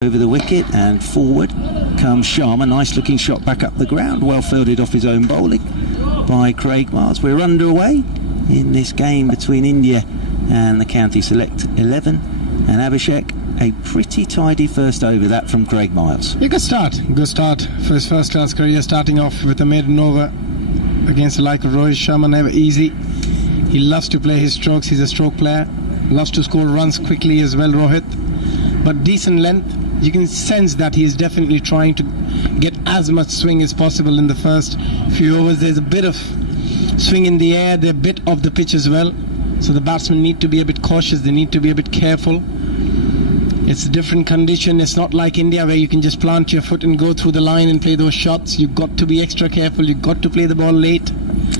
over the wicket, and forward comes Sharma. Nice looking shot back up the ground, well fielded off his own bowling by Craig Miles. We're underway in this game between India and the County Select 11, and Abhishek, a pretty tidy first over that from Craig Miles. Yeah, good start for his first class career, starting off with a maiden over against the like of Rohit Sharma. Never easy. He loves to play his strokes. He's a stroke player, loves to score runs quickly as well, Rohit, but decent length. You can sense that he is definitely trying to get as much swing as possible in the first few overs. There's a bit of swing in the air, there's a bit of the pitch as well, so the batsmen need to be a bit cautious, they need to be a bit careful. It's a different condition. It's not like India where you can just plant your foot and go through the line and play those shots. You've got to be extra careful, you've got to play the ball late.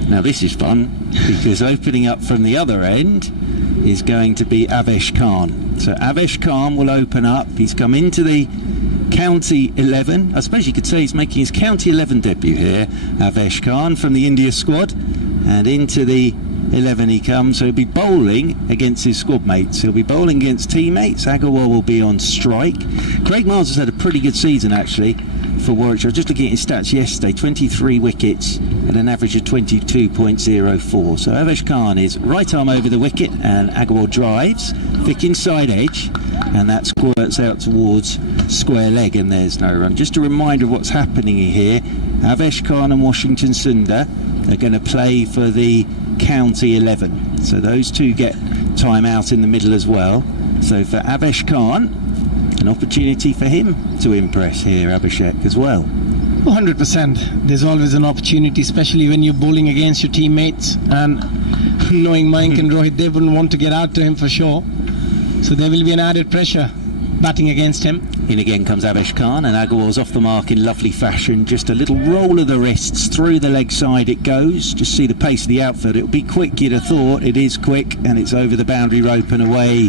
Now this is fun, because opening up from the other end is going to be Avesh Khan. So Avesh Khan will open up. He's come into the County 11. I suppose you could say he's making his County 11 debut here, Avesh Khan, from the India squad. And into the 11 he comes. So he'll be bowling against his squad mates. He'll be bowling against teammates. Agarwal will be on strike. Craig Miles has had a pretty good season, actually, for Warwickshire. I was just looking at his stats yesterday. 23 wickets at an average of 22.04. So Avesh Khan is right arm over the wicket, and Agarwal drives thick inside edge, and that squirts out towards square leg, and there's no run. Just a reminder of what's happening here. Avesh Khan and Washington Sundar are going to play for the County 11. So those two get time out in the middle as well. So for Avesh Khan, an opportunity for him to impress here, Abhishek, as well. 100%. There's always an opportunity, especially when you're bowling against your teammates, and knowing Mayank and Rohit, they wouldn't want to get out to him for sure. So there will be an added pressure batting against him. In again comes Avesh Khan, and Agarwal's off the mark in lovely fashion. Just a little roll of the wrists, through the leg side it goes. Just see the pace of the outfield. It'll be quick, you'd have thought. It is quick, and it's over the boundary rope and away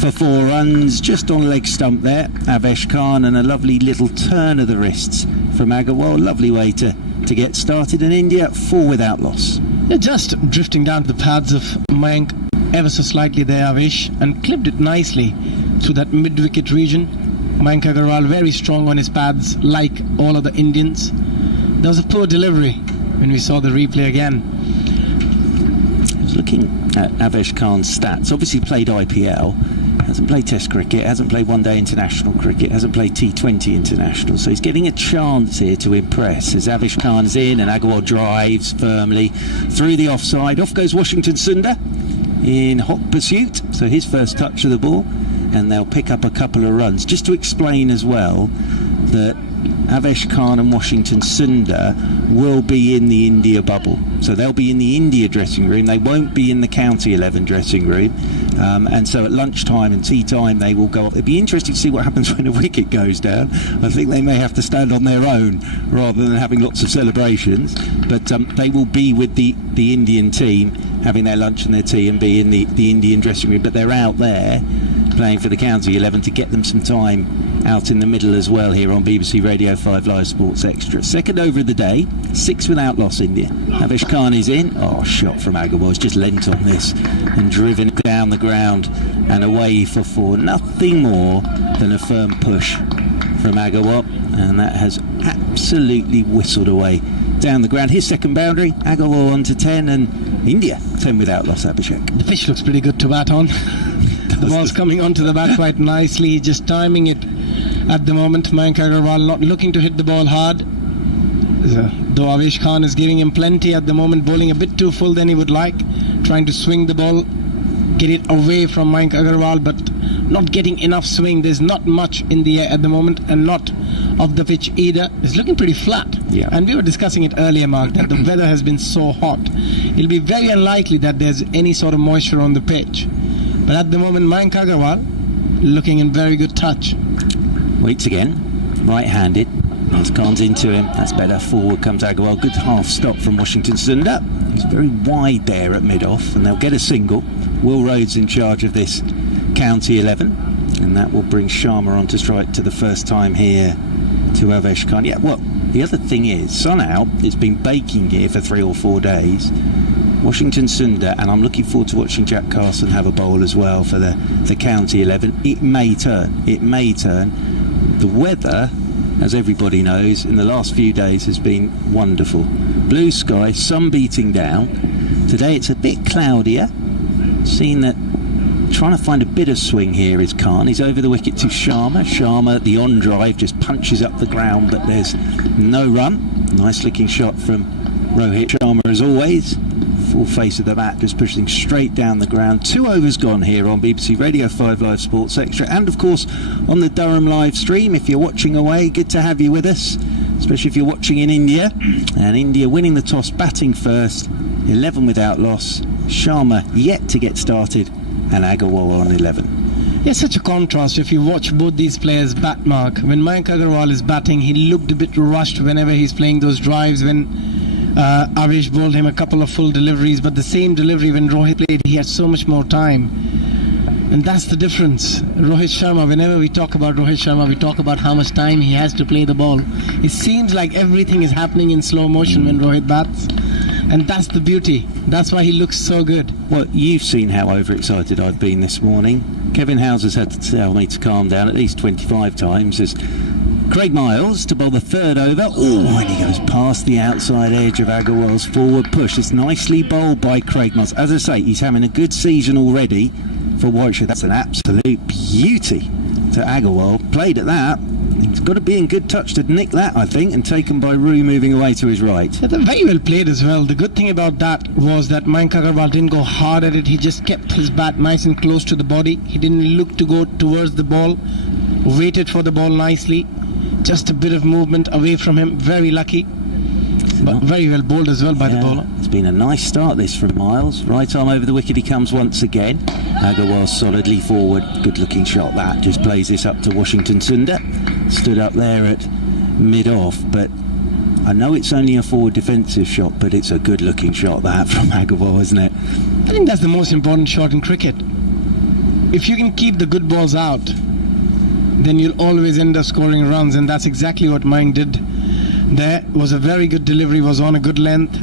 for 4 runs. Just on leg stump there, Avesh Khan, and a lovely little turn of the wrists from Agarwal. Lovely way to get started in India. 4 without loss. They're just drifting down to the pads of Mayank ever so slightly there, Avesh, and clipped it nicely to that mid-wicket region. Mayank Agarwal very strong on his pads, like all of the Indians. There was a poor delivery when we saw the replay again. I was looking at Avesh Khan's stats. Obviously played IPL, hasn't played Test cricket, hasn't played one-day international cricket, hasn't played T10 international, so he's getting a chance here to impress as Avesh Khan's in, and Agarwal drives firmly through the offside. Off goes Washington Sundar in hot pursuit, so his first touch of the ball, and they'll pick up a couple of runs. Just to explain as well that Avesh Khan and Washington Sundar will be in the India bubble, so they'll be in the India dressing room, they won't be in the County 11 dressing room, and so at lunchtime and tea time they will go up. It'd be interesting to see what happens when a wicket goes down. I think they may have to stand on their own rather than having lots of celebrations, but they will be with the Indian team having their lunch and their tea and be in the Indian dressing room, but they're out there playing for the County 11 to get them some time out in the middle as well here on BBC Radio 5 Live Sports Extra. Second over of the day, 6 without loss India. Avesh Khan is in. Oh, shot from Agarwal. He's just leant on this and driven it down the ground and away for 4. Nothing more than a firm push from Agarwal, and that has absolutely whistled away down the ground. His second boundary, Agarwal on to 10, and India 10 without loss, Abhishek. The pitch looks pretty good to bat on. The ball's coming onto the bat quite nicely, just timing it at the moment. Mayank Agarwal not looking to hit the ball hard, though Avesh Khan is giving him plenty at the moment, bowling a bit too full than he would like, trying to swing the ball, get it away from Mayank Agarwal, but not getting enough swing. There's not much in the air at the moment, and not of the pitch either. It's looking pretty flat. Yeah. And we were discussing it earlier, Mark, that the weather has been so hot. It'll be very unlikely that there's any sort of moisture on the pitch. But at the moment, Mayank Agarwal looking in very good touch. Waits again, right-handed. As Khan's into him, that's better. Forward comes Agarwal. Good half stop from Washington Sundar. He's very wide there at mid-off, and they'll get a single. Will Rhodes in charge of this County 11, and that will bring Sharma on to strike to the first time here to Avesh Khan. Yeah, well, the other thing is, sun out, it's been baking here for 3 or 4 days. Washington Sundar, and I'm looking forward to watching Jack Carson have a bowl as well for the County 11. It may turn. The weather, as everybody knows, in the last few days has been wonderful. Blue sky, sun beating down. Today it's a bit cloudier. Seen that trying to find a bit of swing here is Khan. He's over the wicket to Sharma. Sharma, the on drive, just punches up the ground, but there's no run. Nice looking shot from Rohit Sharma as always. Full face of the bat, just pushing straight down the ground. 2 overs gone here on BBC Radio 5 Live Sports Extra, and of course on the Durham live stream. If you're watching away, good to have you with us, especially if you're watching in India. And India winning the toss, batting first, 11 without loss. Sharma yet to get started, and Agarwal on 11. Yeah, such a contrast if you watch both these players bat, Mark. When Mayank Agarwal is batting, he looked a bit rushed whenever he's playing those drives. When Avesh bowled him a couple of full deliveries, but the same delivery when Rohit played, he had so much more time. And that's the difference. Rohit Sharma, whenever we talk about Rohit Sharma, we talk about how much time he has to play the ball. It seems like everything is happening in slow motion when Rohit bats. And that's the beauty. That's why he looks so good. Well, you've seen how overexcited I've been this morning. Kevin Houser's had to tell me to calm down at least 25 times as Craig Miles to bowl the third over. Oh, and he goes past the outside edge of Agarwal's forward push. It's nicely bowled by Craig Miles. As I say, he's having a good season already for Warwickshire. That's an absolute beauty to Agarwal. Played at that. He's got to be in good touch to nick that, I think, and taken by Roo moving away to his right. Yeah, they're very well played as well. The good thing about that was that Mayank Agarwal didn't go hard at it. He just kept his bat nice and close to the body. He didn't look to go towards the ball. Waited for the ball nicely. Just a bit of movement away from him. Very lucky. But very well bowled as well by the bowler. It's been a nice start this from Miles. Right arm over the wicket he comes once again. Agarwal solidly forward. Good looking shot that. Just plays this up to Washington Sundar. Stood up there at mid-off, but I know it's only a forward defensive shot, but it's a good looking shot that from Agarwal, isn't it? I think that's the most important shot in cricket. If you can keep the good balls out, then you'll always end up scoring runs, and that's exactly what Mayank did. There was a very good delivery, was on a good length,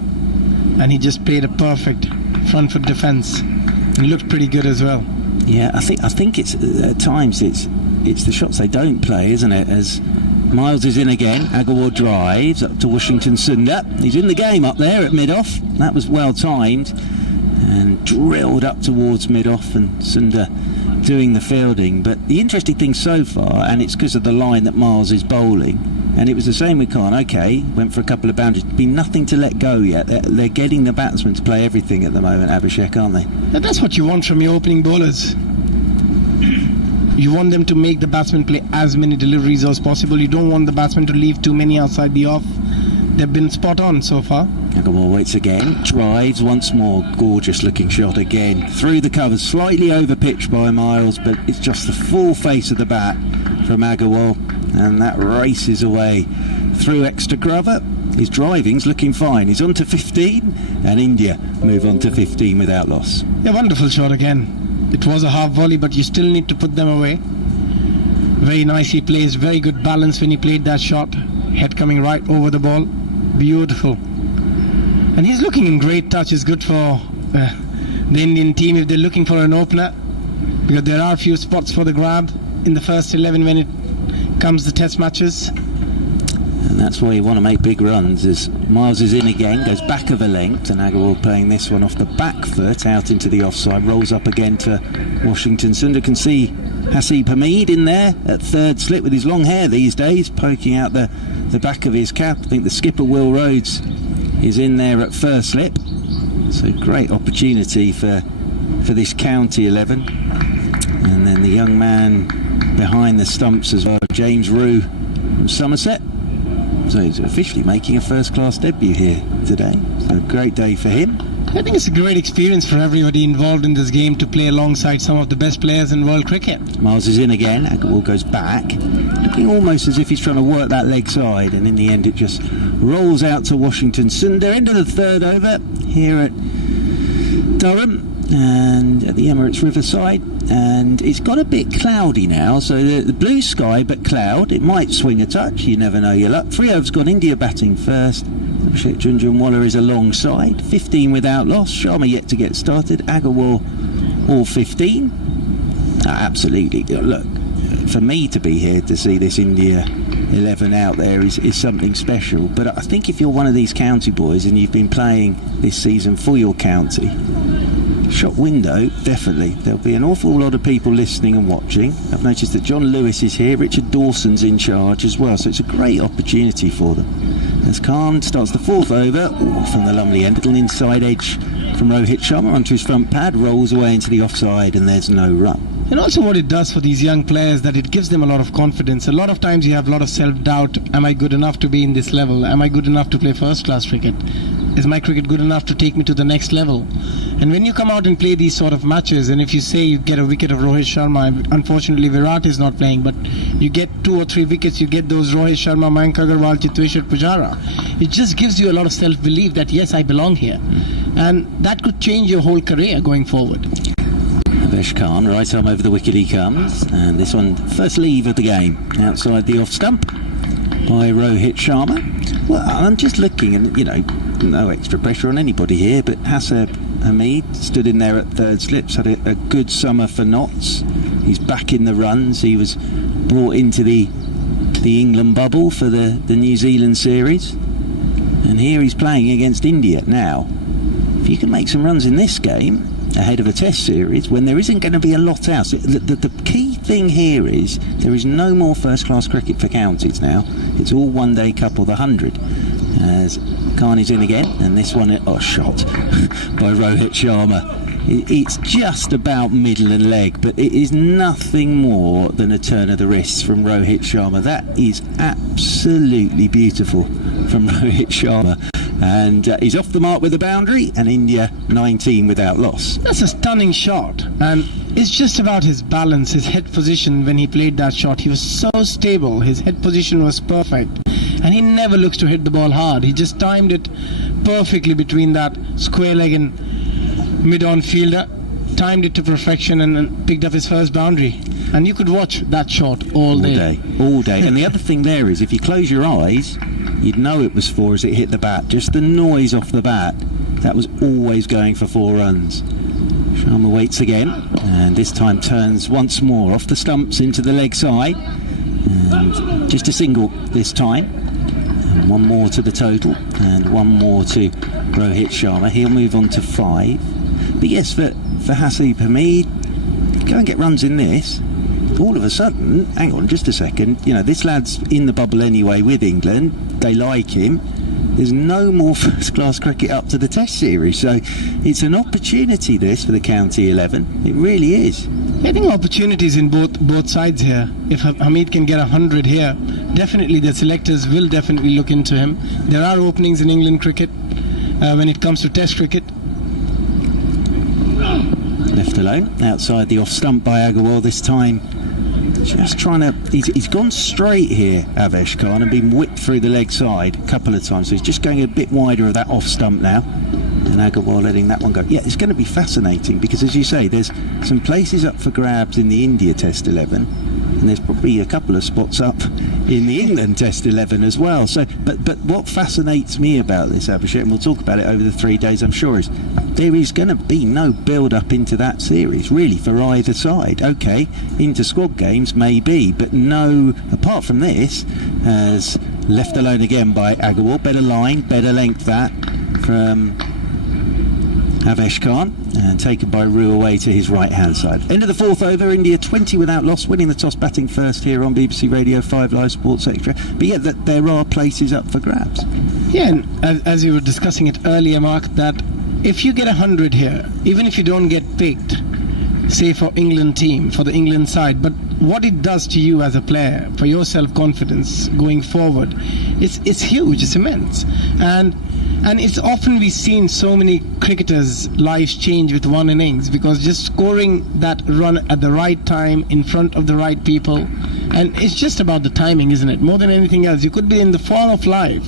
and he just played a perfect front foot defence and looked pretty good as well. Yeah, I think it's at times it's the shots they don't play, isn't it? As Miles is in again, Agarwal drives up to Washington Sundar. He's in the game up there at mid-off. That was well timed and drilled up towards mid-off, and Sundar doing the fielding. But the interesting thing so far, and it's because of the line that Miles is bowling, and it was the same with Khan. Okay, went for a couple of boundaries. Been nothing to let go yet. They're getting the batsmen to play everything at the moment, Abhishek, aren't they? And that's what you want from your opening bowlers. You want them to make the batsmen play as many deliveries as possible. You don't want the batsmen to leave too many outside the off. They've been spot on so far. Agarwal waits again, drives once more, gorgeous looking shot again, through the covers, slightly over pitched by Miles, but it's just the full face of the bat from Agarwal, and that races away through extra cover. His driving's looking fine. He's on to 15, and India move on to 15 without loss. Yeah, wonderful shot again. It was a half volley, but you still need to put them away. Very nicely placed, very good balance when he played that shot. Head coming right over the ball. Beautiful. And he's looking in great touch. It's good for the Indian team if they're looking for an opener, because there are a few spots for the grab in the first 11 when it comes to test matches. And that's why you want to make big runs. As Miles is in again, goes back of a length, and Agarwal playing this one off the back foot out into the offside, rolls up again to Washington Sundar. Can see Hasib Hamid in there at third slip with his long hair these days, poking out the back of his cap. I think the skipper Will Rhodes is in there at first slip. So great opportunity for this county 11. And then the young man behind the stumps as well, James Roo from Somerset. So he's officially making a first-class debut here today. So a great day for him. I think it's a great experience for everybody involved in this game to play alongside some of the best players in world cricket. Miles is in again. Agarwal goes back, looking almost as if he's trying to work that leg side, and in the end it just rolls out to Washington Sundar. End of the third over here at Durham and at the Emirates Riverside, and it's got a bit cloudy now, so the blue sky but cloud. It might swing a touch, you never know your luck. 3 overs gone, India batting first. Abhishek Junjunwala is alongside, 15 without loss. Sharma yet to get started. Agarwal all 15. Absolutely, look, for me to be here to see this India 11 out there is something special. But I think if you're one of these county boys and you've been playing this season for your county, shop window, definitely. There'll be an awful lot of people listening and watching. I've noticed that John Lewis is here, Richard Dawson's in charge as well, so it's a great opportunity for them. As Khan starts the fourth over, from the lovely end, little inside edge from Rohit Sharma onto his front pad, rolls away into the offside, and there's no run. And also what it does for these young players, that it gives them a lot of confidence. A lot of times you have a lot of self-doubt. Am I good enough to be in this level? Am I good enough to play first-class cricket? Is my cricket good enough to take me to the next level? And when you come out and play these sort of matches, and if you say you get a wicket of Rohit Sharma, unfortunately Virat is not playing, but you get 2 or 3 wickets, you get those Rohit Sharma, Mayank Agarwal, Chiteshwar Pujara. It just gives you a lot of self-belief that yes, I belong here. And that could change your whole career going forward. Avesh Khan, right arm over the wicket he comes, and this one, first leave of the game, outside the off stump by Rohit Sharma. Well, I'm just looking, and no extra pressure on anybody here, but Hasib Hamid stood in there at third slips, had a good summer for Notts. He's back in the runs. He was brought into the England bubble for the New Zealand series, and here he's playing against India. Now, if you can make some runs in this game ahead of a test series when there isn't going to be a lot else, the key thing here is there is no more first class cricket for counties now. It's all one day cup or the 100. As Khan is in again, and this one, shot by Rohit Sharma. It's just about middle and leg, but it is nothing more than a turn of the wrists from Rohit Sharma. That is absolutely beautiful from Rohit Sharma. And he's off the mark with a boundary, and India 19 without loss. That's a stunning shot, and it's just about his balance, his head position. When he played that shot, he was so stable, his head position was perfect, and he never looks to hit the ball hard. He just timed it perfectly between that square leg and mid-on fielder, timed it to perfection, and picked up his first boundary. And you could watch that shot all day. And the other thing there is, if you close your eyes, you'd know it was 4 as it hit the bat. Just the noise off the bat, that was always going for 4 runs. Sharma waits again, and this time turns once more off the stumps into the leg side, and just a single this time, and 1 more to the total, and 1 more to Rohit Sharma. He'll move on to 5. But yes, for Hasib Hamid, go and get runs in this. All of a sudden, hang on just a second, this lad's in the bubble anyway with England, they like him, there's no more first class cricket up to the test series, so it's an opportunity this for the county 11, it really is. I think opportunities in both sides here. If Hamid can get 100 here, definitely the selectors will definitely look into him. There are openings in England cricket when it comes to test cricket. Left alone, outside the off stump by Agarwal this time. Just trying to... He's gone straight here, Avesh Khan, and been whipped through the leg side a couple of times. So he's just going a bit wider of that off stump now. And Agarwal letting that one go. Yeah, it's going to be fascinating because, as you say, there's some places up for grabs in the India Test 11. And there's probably a couple of spots up in the England Test 11 as well. So, but what fascinates me about this, Abhishek, and we'll talk about it over the 3 days, I'm sure, is there is going to be no build-up into that series, really, for either side. OK, into squad games, maybe, but no, apart from this, as left alone again by Agarwal. Better line, better length that from Avesh Khan, and taken by Rue away to his right hand side. End of the 4th over, India 20 without loss, winning the toss, batting first here on BBC Radio 5 Live Sports Extra. But yeah, there are places up for grabs. Yeah, and as you were discussing it earlier, Mark, that if you get 100 here, even if you don't get picked, say for England team, for the England side, but what it does to you as a player, for your self-confidence going forward, it's huge, it's immense. And it's often we've seen so many cricketers' lives change with one innings, because just scoring that run at the right time in front of the right people, and it's just about the timing, isn't it? More than anything else, you could be in the form of life,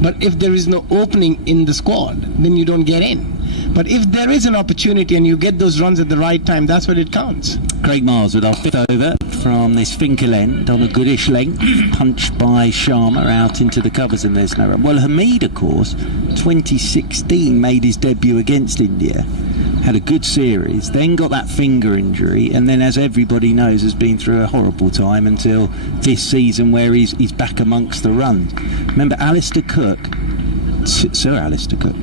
but if there is no opening in the squad, then you don't get in. But if there is an opportunity and you get those runs at the right time, that's what it counts. Craig Miles with our 5th over from this Finkel end on a goodish length, punched by Sharma out into the covers, and there's no run. Well, Hamid, of course, 2016 made his debut against India, had a good series, then got that finger injury, and then, as everybody knows, has been through a horrible time until this season where he's back amongst the runs. Remember Sir Alistair Cook,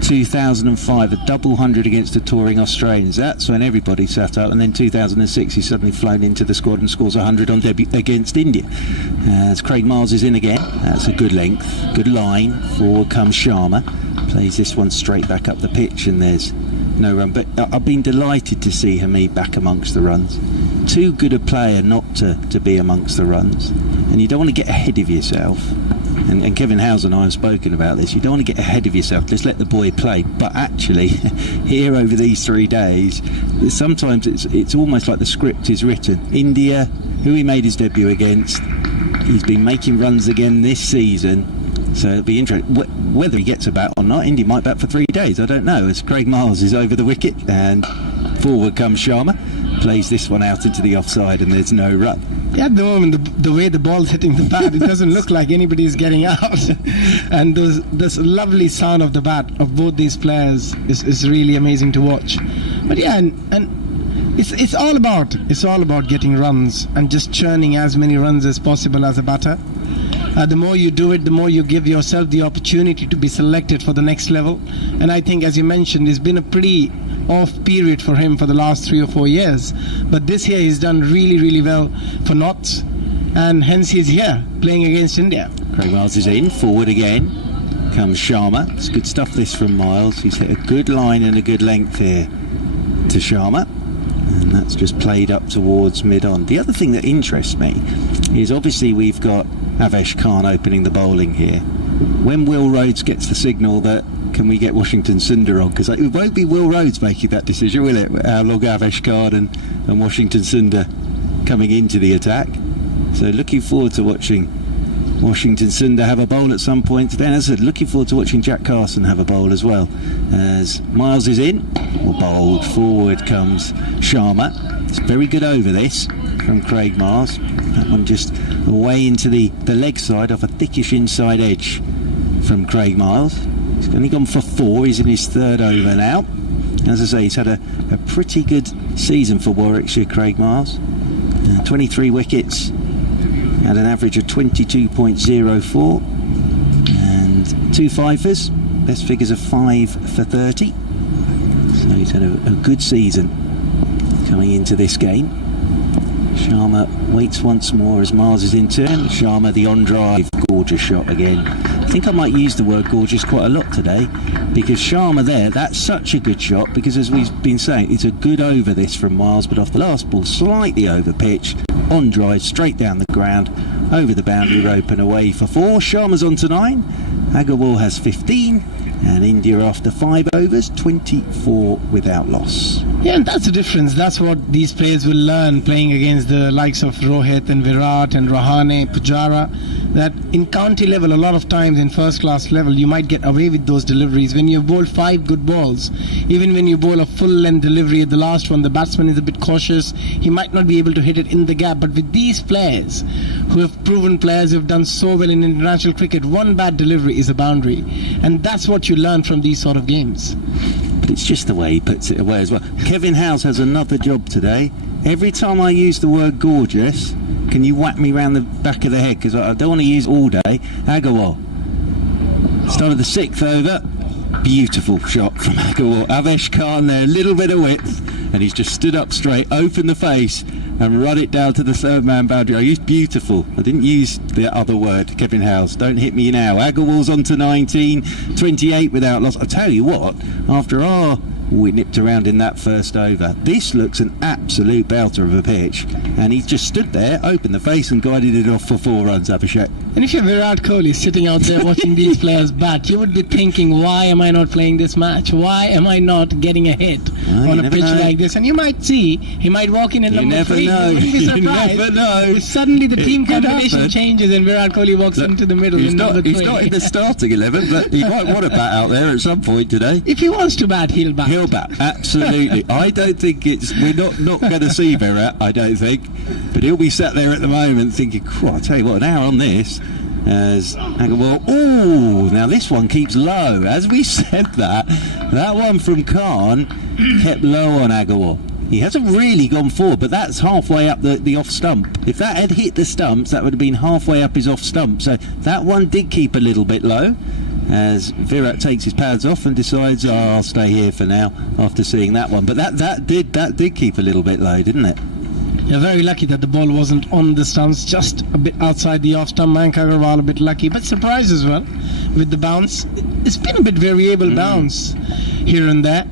2005, a double 100 against the touring Australians. That's when everybody sat up. And then 2006, he's suddenly flown into the squad and scores 100 on debut against India. As Craig Miles is in again, that's a good length, good line. Forward comes Sharma, plays this one straight back up the pitch, and there's no run. But I've been delighted to see Hamid back amongst the runs. Too good a player not to be amongst the runs. And you don't want to get ahead of yourself. And Kevin Howes and I have spoken about this. You don't want to get ahead of yourself. Just let the boy play. But actually, here over these 3 days, sometimes it's almost like the script is written. India, who he made his debut against, he's been making runs again this season. So it'll be interesting whether he gets a bat or not. India might bat for 3 days. I don't know. As Craig Miles is over the wicket, and forward comes Sharma, plays this one out into the offside, and there's no run. Yeah, at the moment, the way the ball's hitting the bat, it doesn't look like anybody is getting out. And this lovely sound of the bat of both these players is really amazing to watch. But yeah, and it's all about getting runs and just churning as many runs as possible as a batter. The more you do it, the more you give yourself the opportunity to be selected for the next level. And I think, as you mentioned, it's been a pretty off period for him for the last 3 or 4 years. But this year he's done really, really well for Notts, and hence he's here playing against India. Craig Miles is in, forward again comes Sharma. It's good stuff this from Miles. He's hit a good line and a good length here to Sharma, and that's just played up towards mid-on. The other thing that interests me is obviously we've got Avesh Khan opening the bowling here. When Will Rhodes gets the signal that can we get Washington Sundar on, because it won't be Will Rhodes making that decision, will it? How long Avesh Khan and Washington Sundar coming into the attack. So looking forward to watching Washington Sundar have a bowl at some point. Then, as I said, looking forward to watching Jack Carson have a bowl as well. As Miles is in, or bowled, forward comes Sharma. It's very good over this from Craig Miles. That one just away into the leg side off a thickish inside edge from Craig Miles. He's only gone for 4. He's in his 3rd over now. As I say, he's had a pretty good season for Warwickshire, Craig Miles. 23 wickets at an average of 22.04 and 2 fifers. Best figures of 5 for 30. So he's had a good season coming into this game. Sharma waits once more as Miles is in turn. Sharma, the on-drive, gorgeous shot again. I think I might use the word gorgeous quite a lot today, because Sharma there, that's such a good shot, because as we've been saying, it's a good over this from Miles, but off the last ball, slightly over pitch, on drive, straight down the ground, over the boundary rope and away for 4. Sharma's on to 9, Agarwal has 15, and India after 5 overs, 24 without loss. Yeah, and that's the difference. That's what these players will learn playing against the likes of Rohit and Virat and Rahane, Pujara, that in county level, a lot of times in first class level, you might get away with those deliveries. When you bowl 5 good balls, even when you bowl a full length delivery at the last one, the batsman is a bit cautious. He might not be able to hit it in the gap. But with these players, who have proven players who have done so well in international cricket, one bad delivery is a boundary. And that's what you learn from these sort of games. But it's just the way he puts it away as well. Kevin Howes has another job today. Every time I use the word gorgeous, can you whack me round the back of the head, because I don't want to use all day. Agarwal started the 6th over. Beautiful shot from Agarwal. Avesh Khan there, a little bit of width, and he's just stood up straight, opened the face and run it down to the 3rd man boundary. I used beautiful. I didn't use the other word, Kevin Howes. Don't hit me now. Agarwal's on to 19, 28 without loss. I tell you what, after we nipped around in that first over, this looks an absolute belter of a pitch, and he just stood there, opened the face and guided it off for 4 runs, Abhishek. And if you're Virat Kohli sitting out there watching these players bat, you would be thinking, why am I not playing this match? Why am I not getting a hit on a pitch like this? And you might see, he might walk in at number 3. You wouldn't be surprised. You never know. If suddenly the team combination changes and Virat Kohli walks into the middle in number 3. He's not in the starting 11, but he might want to bat out there at some point today. If he wants to bat, he'll bat. Hilbert, absolutely. I don't think we're not going to see Virat, I don't think, but he'll be sat there at the moment thinking, I'll tell you what, an hour on this. As Agarwal, now this one keeps low. As we said, that one from Khan kept low on Agarwal. He hasn't really gone forward, but that's halfway up the off stump. If that had hit the stumps, that would have been halfway up his off stump. So that one did keep a little bit low, as Virat takes his pads off and decides, I'll stay here for now after seeing that one. But that did keep a little bit low, didn't it? You're very lucky that the ball wasn't on the stumps, just a bit outside the off stump. Mayank Agarwal a bit lucky, but surprised as well with the bounce. It's been a bit variable bounce here and there.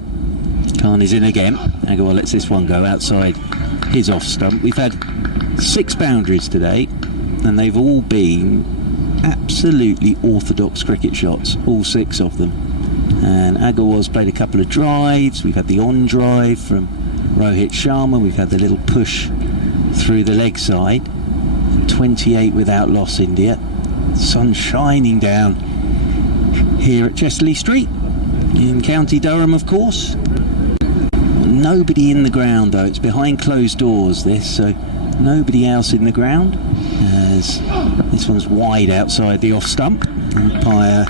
Khan is in again. Agarwal lets this one go outside his off stump. We've had 6 boundaries today, and they've all been absolutely orthodox cricket shots, all 6 of them. And Agarwal's played a couple of drives. We've had the on drive from Rohit Sharma. We've had the little push through the leg side. 28 without loss, India. Sun shining down here at Chesterley Street in County Durham, of course. Nobody in the ground though. It's behind closed doors, this, so nobody else in the ground, as this one's wide outside the off stump. Umpire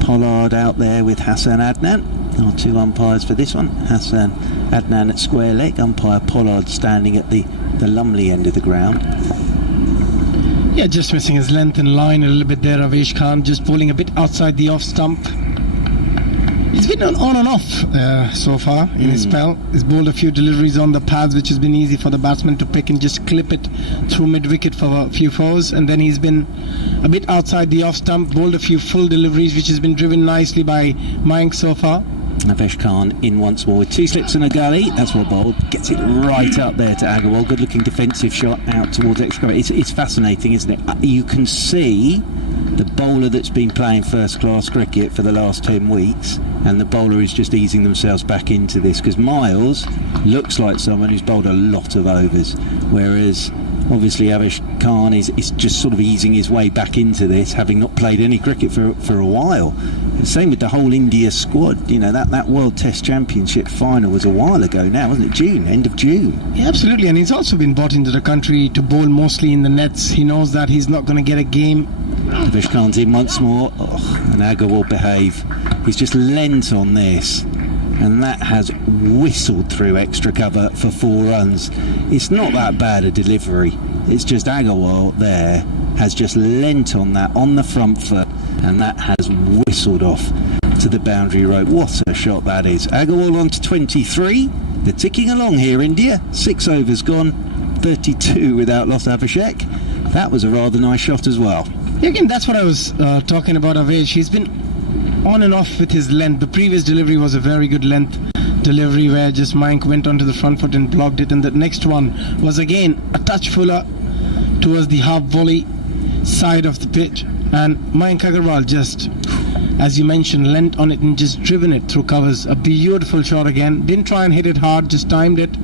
Pollard out there with Hassan Adnan. Our 2 umpires for this one. Hassan Adnan at square leg, umpire Pollard standing at the Lumley end of the ground. Yeah, just missing his length and line a little bit there. Avesh Khan just bowling a bit outside the off stump. He's been on and off so far in his spell. He's bowled a few deliveries on the pads, which has been easy for the batsman to pick and just clip it through mid-wicket for a few fours. And then he's been a bit outside the off stump, bowled a few full deliveries, which has been driven nicely by Mayank so far. Avesh Khan in once more with 2 slips and a gully. That's well bowled. Gets it right up there to Agarwal. Good looking defensive shot out towards extra cover. It's fascinating, isn't it? You can see the bowler that's been playing first class cricket for the last 10 weeks and the bowler is just easing themselves back into this, because Miles looks like someone who's bowled a lot of overs, whereas obviously Avesh Khan is just sort of easing his way back into this, having not played any cricket for a while. Same with the whole India squad. You know, that World Test Championship final was a while ago now, wasn't it? June, end of June. Yeah, absolutely. And he's also been brought into the country to bowl mostly in the nets. He knows that he's not going to get a game. Avesh Khan's in once more. And Agar will behave. He's just lent on this, and that has whistled through extra cover for 4 runs. It's not that bad a delivery. It's just Agarwal there has just lent on that on the front foot, and that has whistled off to the boundary rope. What a shot that is. Agarwal on to 23. They're ticking along here, India. 6 overs gone, 32 without loss. Abhishek. That was a rather nice shot as well. Yeah, again, that's what I was talking about, Avesh. He's been on and off with his length. The previous delivery was a very good length delivery where just Mayank went onto the front foot and blocked it, and the next one was again a touch fuller towards the half volley side of the pitch, and Mayank Agarwal just, as you mentioned, lent on it and just driven it through covers. A beautiful shot again. Didn't try and hit it hard, just timed it.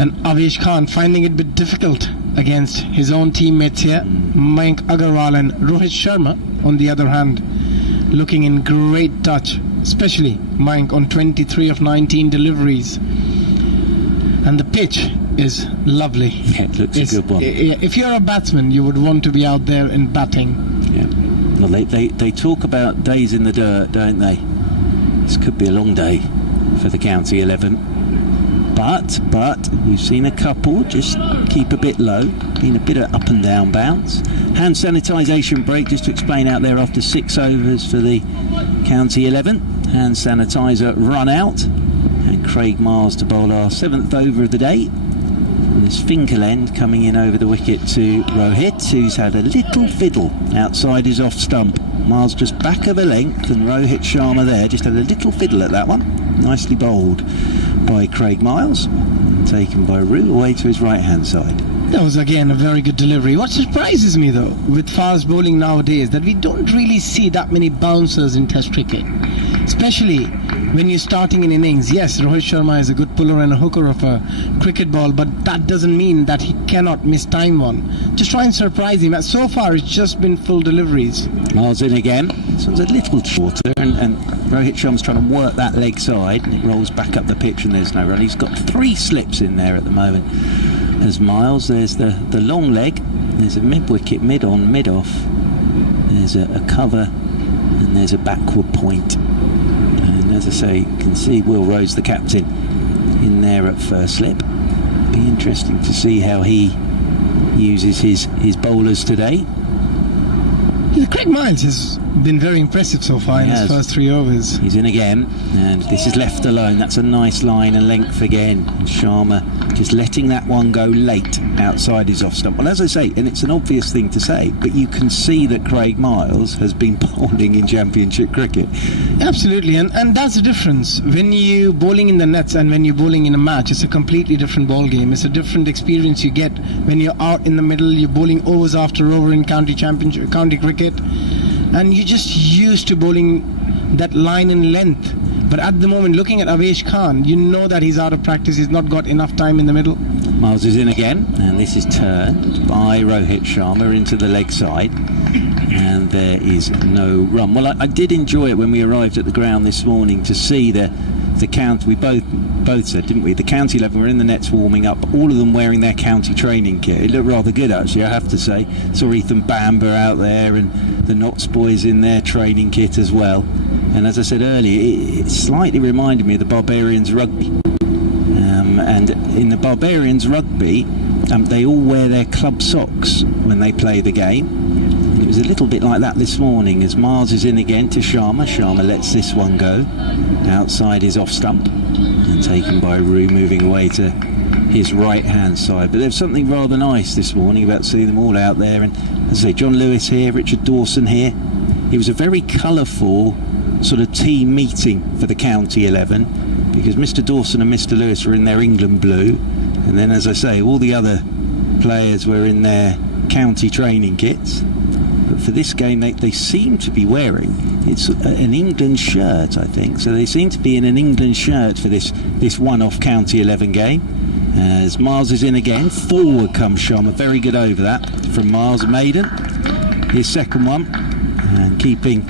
And Avesh Khan finding it a bit difficult against his own teammates here. Mayank Agarwal and Rohit Sharma, on the other hand, looking in great touch, especially Mayank on 23 of 19 deliveries. And the pitch is lovely. Yeah, it looks a good one. If you're a batsman, you would want to be out there and batting. Yeah. Well, they talk about days in the dirt, don't they? This could be a long day for the County 11. But we've seen a couple just keep a bit low, been a bit of up and down bounce. Hand sanitisation break, just to explain out there, after 6 overs for the County 11. Hand sanitiser run out, and Craig Miles to bowl our 7th over of the day. And there's Finkerland coming in over the wicket to Rohit, who's had a little fiddle outside his off stump. Miles just back of a length, and Rohit Sharma there just had a little fiddle at that one. Nicely bowled by Craig Miles, taken by Roo away to his right hand side. That was again a very good delivery. What surprises me though with fast bowling nowadays, that we don't really see that many bouncers in Test cricket. especially when you're starting an innings. Yes, Rohit Sharma is a good puller and a hooker of a cricket ball, but that doesn't mean that he cannot miss time one. Just try and surprise him. So far, it's just been full deliveries. Miles in again. This one's a little shorter, and Rohit Sharma's trying to work that leg side, and it rolls back up the pitch, and there's no run. He's got 3 slips in there at the moment. As Miles, there's the long leg, there's a mid-wicket, mid-on, mid-off, there's a cover, and there's a backward point. And as I say, you can see Will Rose, the captain, in there at first slip. Be interesting to see how he uses his bowlers today. Yeah, Craig Miles has been very impressive so far in his first 3 overs. He's in again, and this is left alone. That's a nice line and length again. And Sharma just letting that one go late outside his off stump. Well, as I say, and it's an obvious thing to say, but you can see that Craig Miles has been bowling in Championship cricket. Absolutely, and that's the difference. When you're bowling in the nets and when you're bowling in a match, it's a completely different ball game. It's a different experience you get when you're out in the middle, you're bowling overs after over in county cricket, and you're just used to bowling that line and length. But at the moment, looking at Avesh Khan, you know that he's out of practice. He's not got enough time in the middle. Miles is in again, and this is turned by Rohit Sharma into the leg side, and there is no run. Well, I did enjoy it when we arrived at the ground this morning to see the county. We both said, didn't we? The county 11 were in the nets warming up, all of them wearing their county training kit. It looked rather good, actually, I have to say. Saw Ethan Bamber out there and the Notts boys in their training kit as well. And as I said earlier, it slightly reminded me of the Barbarians rugby. And in the Barbarians rugby, they all wear their club socks when they play the game. And it was a little bit like that this morning as Miles is in again to Sharma. Sharma lets this one go outside his off stump and taken by Roo, moving away to his right hand side. But there's something rather nice this morning about seeing them all out there. And as I say, John Lewis here, Richard Dawson here. It was a very colourful sort of team meeting for the county 11, because Mr. Dawson and Mr. Lewis were in their England blue, and then, as I say, all the other players were in their county training kits. But for this game, they seem to be wearing, it's an England shirt, I think, so they seem to be in an England shirt for this one-off county 11 game. As Miles is in again, forward comes Sharma, very good over that from Miles. Maiden, his second one, and keeping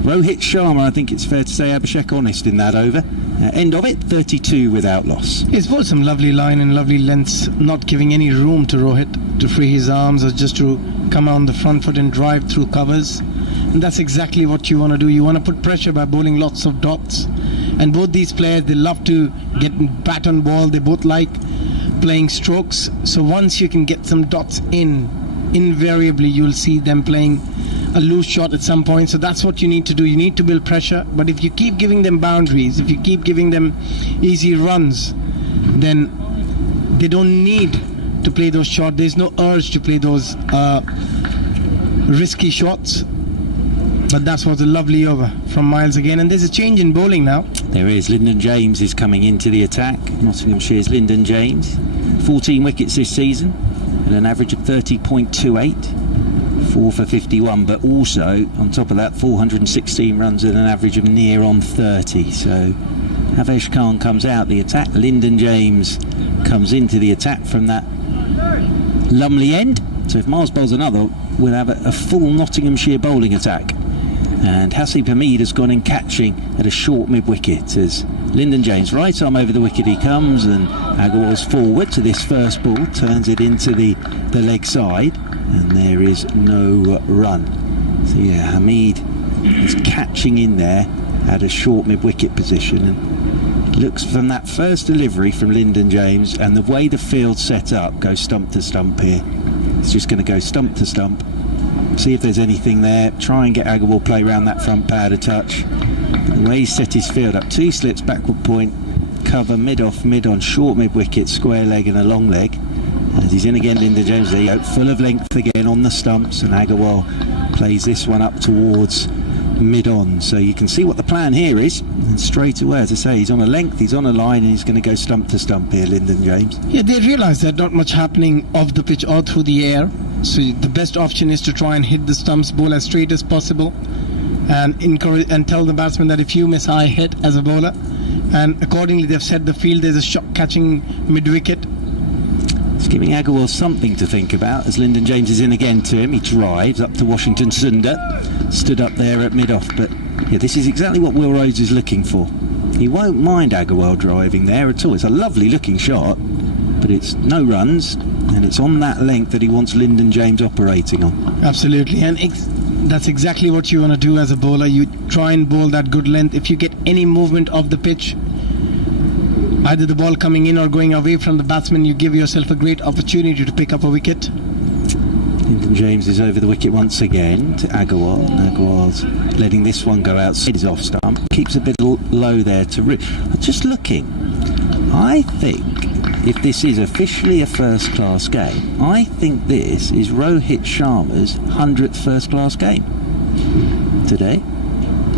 Rohit Sharma, I think it's fair to say, Abhishek honest in that over. End of it, 32 without loss. He's bowled some lovely line and lovely lengths, not giving any room to Rohit to free his arms or just to come on the front foot and drive through covers. And that's exactly what you want to do. You want to put pressure by bowling lots of dots. And both these players, they love to get bat on ball. They both like playing strokes. So once you can get some dots in, invariably you'll see them playing a loose shot at some point. So that's what you need to do. You need to build pressure. But if you keep giving them boundaries, if you keep giving them easy runs, then they don't need to play those shots. There's no urge to play those risky shots. But that was a lovely over from Miles again. And there's a change in bowling now. There is. Lyndon James is coming into the attack. Nottinghamshire's Lyndon James. 14 wickets this season and an average of 30.28. 4 for 51, but also on top of that 416 runs at an average of near on 30. So Avesh Khan comes out the attack, Lyndon James comes into the attack from that Lumley end. So if Miles bowls another, we'll have a full Nottinghamshire bowling attack. And Hasib Hamid has gone in catching at a short mid-wicket as Lyndon James, right arm over the wicket he comes, and Agarwal's forward to this first ball, turns it into the leg side, and there is no run. So yeah, Hamid is catching in there at a short mid-wicket position, and looks from that first delivery from Lyndon James and the way the field's set up, go stump to stump here. It's just going to go stump to stump, see if there's anything there, try and get Agarwal play around that front pad a touch. The way he's set his field up, 2 slips, backward point, cover, mid-off, mid-on, short mid-wicket, square leg and a long leg. As he's in again, Lyndon James, there you go, full of length again on the stumps, and Agarwal plays this one up towards mid-on. So you can see what the plan here is, and straight away, as I say, he's on a length, he's on a line, and he's going to go stump to stump here, Lyndon James. Yeah, they realise there's not much happening off the pitch or through the air, so the best option is to try and hit the stumps, bowl as straight as possible, and encourage and tell the batsman that if you miss, I hit as a bowler. And accordingly, they've set the field. There's a shot catching mid-wicket. It's giving Agarwal something to think about as Lyndon James is in again to him. He drives up to Washington Sundar, stood up there at mid-off, but yeah, this is exactly what Will Rhodes is looking for. He won't mind Agarwal driving there at all. It's a lovely looking shot, but it's no runs, and it's on that length that he wants Lyndon James operating on. Absolutely, and that's exactly what you want to do as a bowler. You try and bowl that good length. If you get any movement of the pitch, either the ball coming in or going away from the batsman, you give yourself a great opportunity to pick up a wicket. Lyndon James is over the wicket once again to Agarwal. Agarwal's letting this one go outside his off stump. Keeps a bit low there to just looking. I think if this is officially a first class game, I think this is Rohit Sharma's 100th first class game today.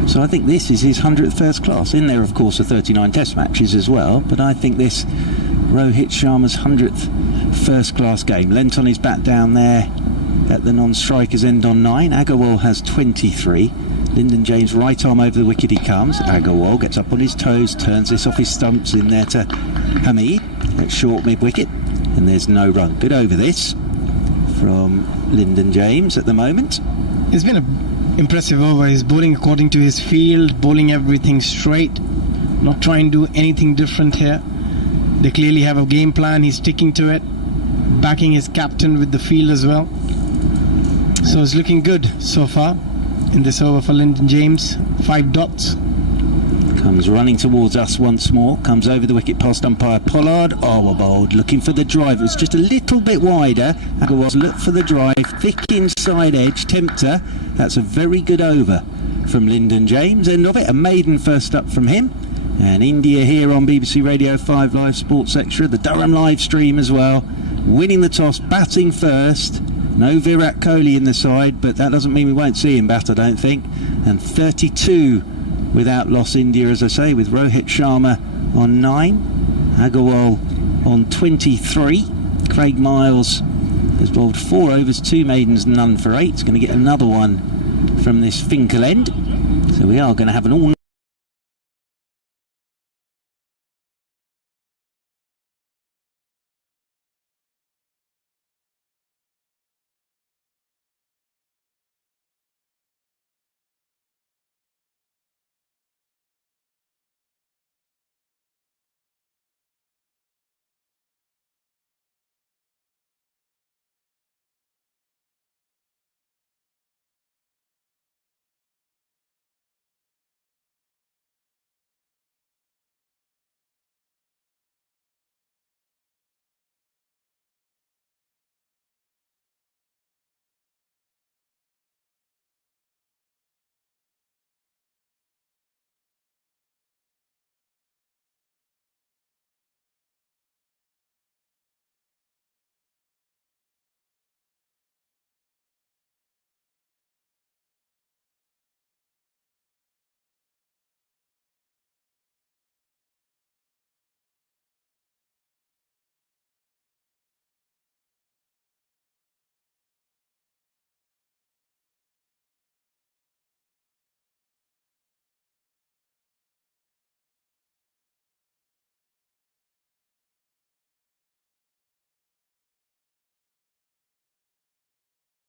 So I think this is his 100th first class. In there, of course, are 39 test matches as well, but I think this Rohit Sharma's 100th first class game. Lent on his bat down there at the non-strikers end on 9. Agarwal has 23. Lyndon James right arm over the wicket he comes. Agarwal gets up on his toes, turns this off his stumps in there to Hamid at short mid-wicket, and there's no run. Good over this from Lyndon James at the moment. It's been an impressive over. He's bowling according to his field, bowling everything straight, not trying to do anything different here. They clearly have a game plan. He's sticking to it, backing his captain with the field as well. So it's looking good so far in this over for Lyndon James. 5 dots. Comes running towards us once more. Comes over the wicket past umpire Pollard. Oh, bowled, looking for the drive. It was just a little bit wider. Agarwal look for the drive. Thick inside edge. Tempter. That's a very good over from Lyndon James. End of it. A maiden first up from him. And India here on BBC Radio 5 Live Sports Extra. The Durham live stream as well. Winning the toss. Batting first. No Virat Kohli in the side, but that doesn't mean we won't see him bat, I don't think. And 32 without loss India, as I say, with Rohit Sharma on 9. Agarwal on 23. Craig Miles has bowled 4 overs, 2 maidens, none for 8. He's going to get another one from this Finkel end. So we are going to have an all